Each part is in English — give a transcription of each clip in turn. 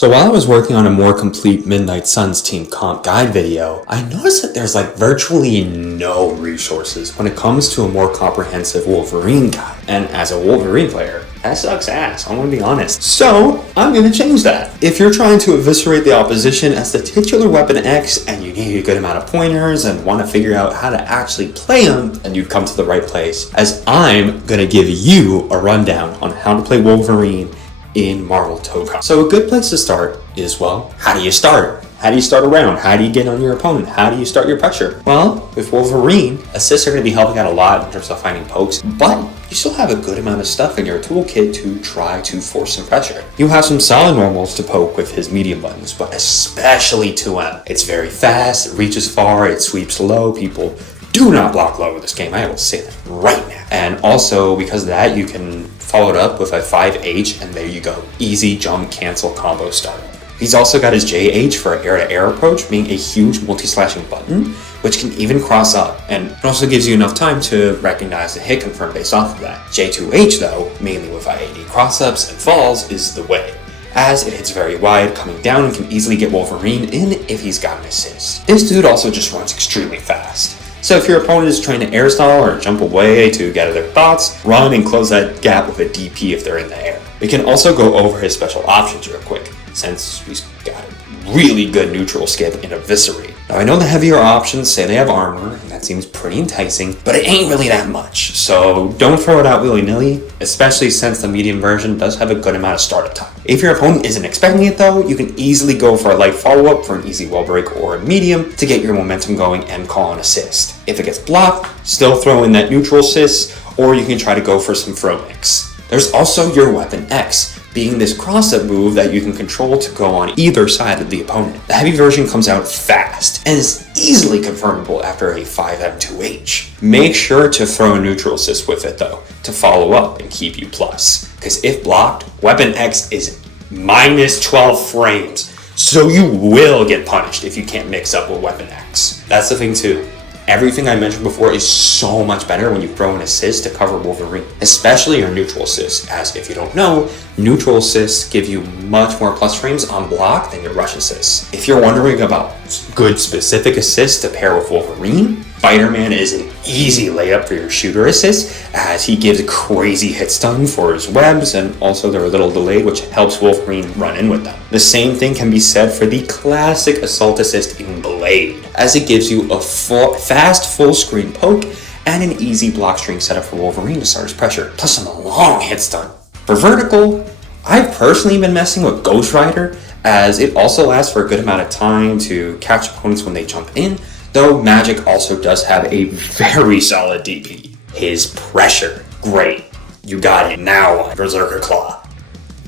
So while I was working on a more complete Midnight Suns team comp guide video, I noticed that there's virtually no resources when it comes to a more comprehensive Wolverine guide. And as a Wolverine player, that sucks ass, I'm gonna be honest. So I'm gonna change that. If you're trying to eviscerate the opposition as the titular weapon X and you need a good amount of pointers and want to figure out how to actually play them, then you've come to the right place, as I'm gonna give you a rundown on how to play Wolverine in Marvel Tokon. So a good place to start is, well, how do you start? How do you start a round? How do you get on your opponent? How do you start your pressure? Well, with Wolverine, assists are going to be helping out a lot in terms of finding pokes, but you still have a good amount of stuff in your toolkit to try to force some pressure. You have some solid normals to poke with his medium buttons, but especially 2M. It's very fast, it reaches far, it sweeps low. People do not block low in this game, I will say that right now. And also, because of that, you can follow it up with a 5H, and there you go. Easy jump cancel combo startup. He's also got his JH for air-to-air approach, being a huge multi-slashing button, which can even cross up, and it also gives you enough time to recognize and hit confirm based off of that. J2H though, mainly with IAD cross-ups and falls, is the way, as it hits very wide, coming down, and can easily get Wolverine in if he's got an assist. This dude also just runs extremely fast. So if your opponent is trying to air stall or jump away to gather their thoughts, run and close that gap with a DP if they're in the air. We can also go over his special options real quick, since he's got a really good neutral skip in Eviscerate. Now I know the heavier options say they have armor, and that seems pretty enticing, but it ain't really that much, so don't throw it out willy-nilly, especially since the medium version does have a good amount of startup time. If your opponent isn't expecting it though, you can easily go for a light follow-up for an easy wall break or a medium to get your momentum going and call an assist. If it gets blocked, still throw in that neutral assist, or you can try to go for some throw mix. There's also your weapon X, being this cross-up move that you can control to go on either side of the opponent. The heavy version comes out fast and is easily confirmable after a 5M2H. Make sure to throw a neutral assist with it though, to follow up and keep you plus. Because if blocked, weapon X is minus 12 frames, so you will get punished if you can't mix up with weapon X. That's the thing too. Everything I mentioned before is so much better when you throw an assist to cover Wolverine, especially your neutral assist, as if you don't know, neutral assists give you much more plus frames on block than your rush assists. If you're wondering about good specific assists to pair with Wolverine, Spider-Man is an easy layup for your shooter assist, as he gives a crazy hit stun for his webs, and also they're a little delayed, which helps Wolverine run in with them. The same thing can be said for the classic assault assist in Blade, as it gives you a fast full screen poke and an easy block string setup for Wolverine to start his pressure, plus a long hit stun. For vertical, I've personally been messing with Ghost Rider, as it also lasts for a good amount of time to catch opponents when they jump in, though Magic also does have a very solid DP. His pressure, great. You got it now, Berserker Claw.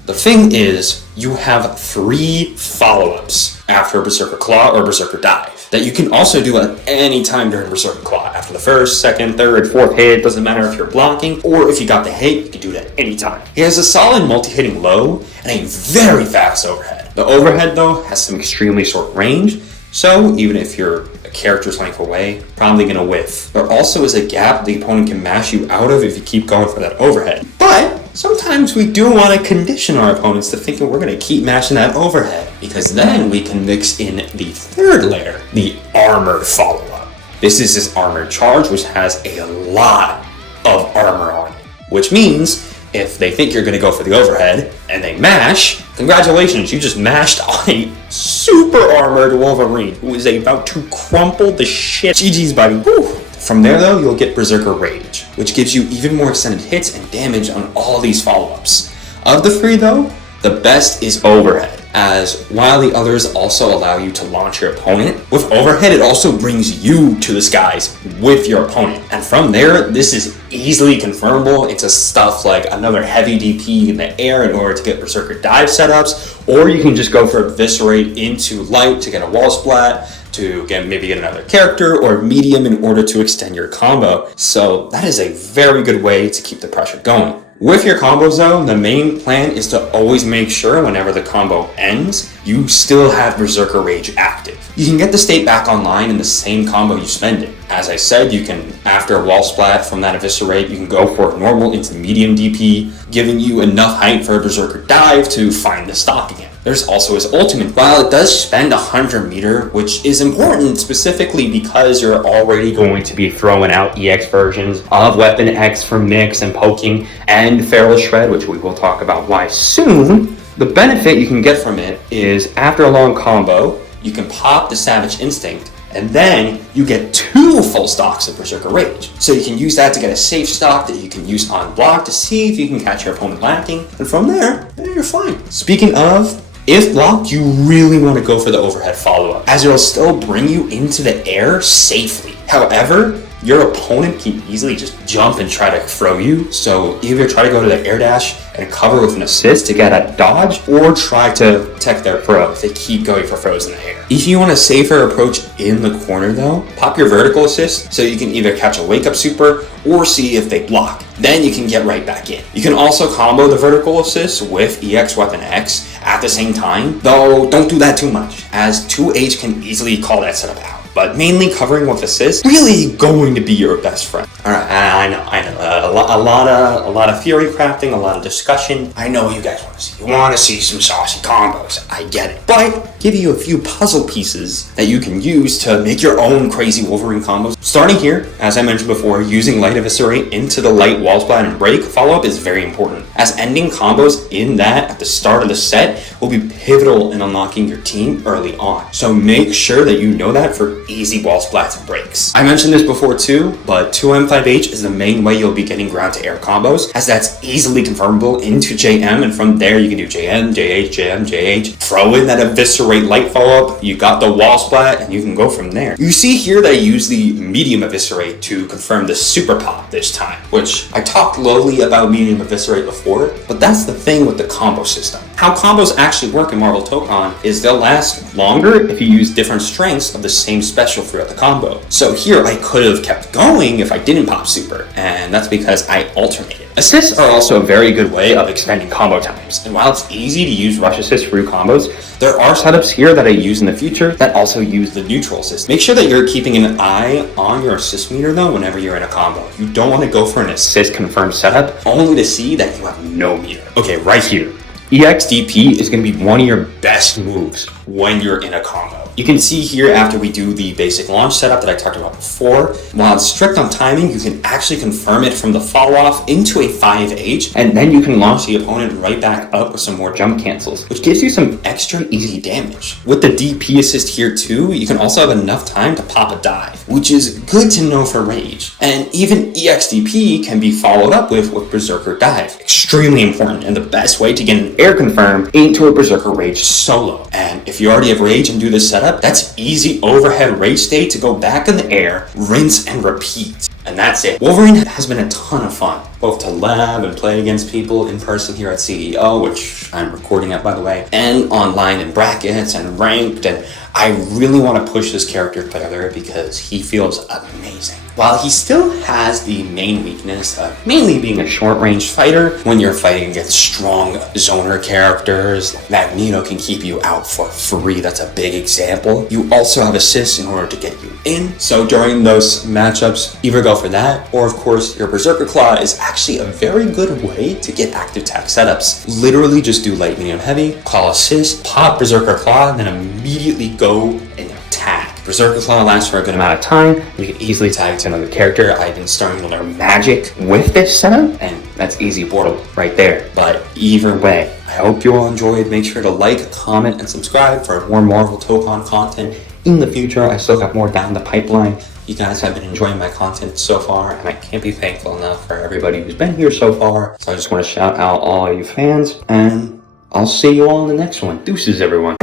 The thing is, you have 3 follow-ups after Berserker Claw or Berserker Dive that you can also do at any time during Berserker Claw. After the first, second, third, fourth hit, doesn't matter if you're blocking or if you got the hit, you can do it at any time. He has a solid multi-hitting low and a very fast overhead. The overhead though has some extremely short range, so even if you're a character's length away, probably gonna whiff. There also is a gap the opponent can mash you out of if you keep going for that overhead. But sometimes we do want to condition our opponents to thinking we're going to keep mashing that overhead, because then we can mix in the third layer, the armored follow-up. This is his armored charge, which has a lot of armor on it, which means if they think you're going to go for the overhead and they mash, congratulations, you just mashed on a super armored Wolverine who is about to crumple the shit. GG's, buddy. Whew. From there though, you'll get Berserker Rage, which gives you even more extended hits and damage on all these follow-ups. Of the 3 though, the best is Overhead, as while the others also allow you to launch your opponent, with Overhead it also brings you to the skies with your opponent. And from there, this is easily confirmable into stuff like another heavy DP in the air in order to get Berserker Dive setups, or you can just go for Eviscerate into light to get a wall splat, to maybe get another character, or medium in order to extend your combo. So that is a very good way to keep the pressure going. With your combos though, the main plan is to always make sure whenever the combo ends, you still have Berserker Rage active. You can get the state back online in the same combo you spend it. As I said, you can, after a wall splat from that Eviscerate, you can go for normal into medium DP, giving you enough height for a Berserker Dive to find the stock again. There's also his ultimate. While it does spend 100 meter, which is important specifically because you're already going to be throwing out EX versions of Weapon X for mix and poking and Feral Shred, which we will talk about why soon. The benefit you can get from it is after a long combo, you can pop the Savage Instinct, and then you get 2 full stocks of Berserker Rage. So you can use that to get a safe stock that you can use on block to see if you can catch your opponent lacking, and from there, you're fine. Speaking of, if blocked, you really want to go for the overhead follow-up, as it'll still bring you into the air safely. However, your opponent can easily just jump and try to throw you, so either try to go to the air dash and cover with an assist to get a dodge, or try to protect their throw if they keep going for throws in the air. If you want a safer approach in the corner though, pop your vertical assist so you can either catch a wake up super or see if they block. Then you can get right back in. You can also combo the vertical assist with EX Weapon X at the same time, though don't do that too much, as 2H can easily call that setup out. But mainly covering with assist, really going to be your best friend. All right, I know, a lot of theory crafting, a lot of discussion. I know what you guys want to see. You want to see some saucy combos. I get it. But give you a few puzzle pieces that you can use to make your own crazy Wolverine combos. Starting here, as I mentioned before, using Light Eviscerate into the Light Wall Splat and Break follow-up is very important, as ending combos in that at the start of the set will be pivotal in unlocking your team early on. So make sure that you know that for easy wall splats and breaks. I mentioned this before too, but 2M5H is the main way you'll be getting ground to air combos, as that's easily confirmable into JM, and from there you can do JM, JH, JM, JH, throw in that Eviscerate light follow-up, you got the wall splat, and you can go from there. You see here that I use the medium Eviscerate to confirm the super pop this time, which I talked lowly about medium Eviscerate before, but that's the thing with the combo system. How combos actually work in Marvel Tokon is they'll last longer if you use different strengths of the same special throughout the combo. So here I could have kept going if I didn't pop super, and that's because I alternated. Assists are also a very good way of extending combo times, and while it's easy to use rush assist through combos, there are setups here that I use in the future that also use the neutral assist. Make sure that you're keeping an eye on your assist meter though whenever you're in a combo. You don't want to go for an assist confirmed setup only to see that you have no meter. Okay, right here. EXDP is going to be one of your best moves when you're in a combo. You can see here after we do the basic launch setup that I talked about before, while it's strict on timing, you can actually confirm it from the fall off into a 5H, and then you can launch the opponent right back up with some more jump cancels, which gives you some extra easy damage. With the DP assist here too, you can also have enough time to pop a dive, which is good to know for rage. And even EXDP can be followed up with Berserker Dive. Extremely important, and the best way to get an air confirm into a Berserker Rage solo. And if you already have rage and do this setup, that's easy overhead rage state to go back in the air, rinse and repeat. And that's it. Wolverine has been a ton of fun, both to lab and play against people in person here at CEO, which I'm recording at by the way, and online in brackets and ranked, and I really want to push this character further because he feels amazing. While he still has the main weakness of mainly being a short-range fighter, when you're fighting against strong zoner characters, Magneto can keep you out for free. That's a big example. You also have assists in order to get you in, so during those matchups, either go for that, or of course, your Berserker Claw is actually a very good way to get active attack setups. Literally just do light, medium, heavy, call assist, pop Berserker Claw, and then immediately go and tag. Berserker Claw lasts for a good amount of time. You can easily tag to another character. I've been starting to learn magic with this setup, and that's easy portal right there. But either way, I hope you all enjoyed. Make sure to like, comment, and subscribe for more Marvel Tokon content in the future. I still got more down the pipeline. You guys have been enjoying my content so far, and I can't be thankful enough for everybody who's been here so far. So I just want to shout out all you fans, and I'll see you all in the next one. Deuces, everyone.